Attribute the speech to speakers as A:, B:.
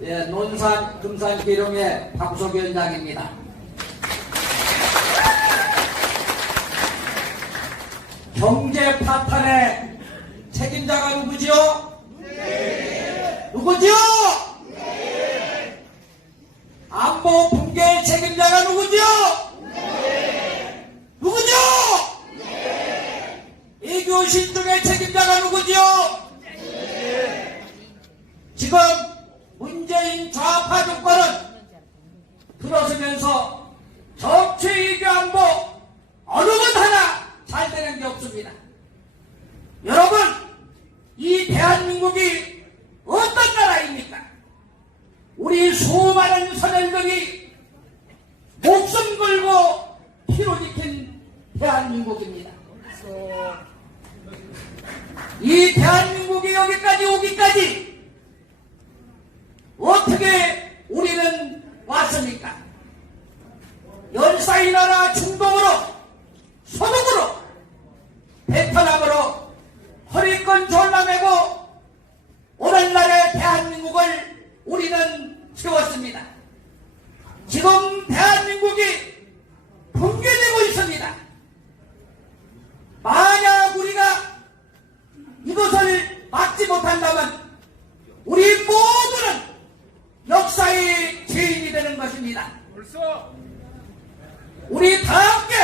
A: 예, 논산 금산기룡의 박소위원장입니다. 경제 파탄의 책임자가 누구지요? 누구지요? 안보 붕괴의 책임자가 누구지요? 누구죠? 애교 신 등의 책임자가 누구지요? 지금 들어서면서 정치 외교 안보 어느 것 하나 잘 되는 게 없습니다. 여러분, 이 대한민국이 어떤 나라입니까? 우리 수많은 선열들이 목숨 걸고 피로 지킨 대한민국입니다. 이 대한민국이 여기까지 오기까지 어떻게 우리는 왔습니까? 열사이 나라 중동으로 서독으로 베트남으로 허리끈 졸라매고 오늘날의 대한민국을 우리는 세웠습니다. 지금 대한민국이 것입니다. 우리 다
B: 함께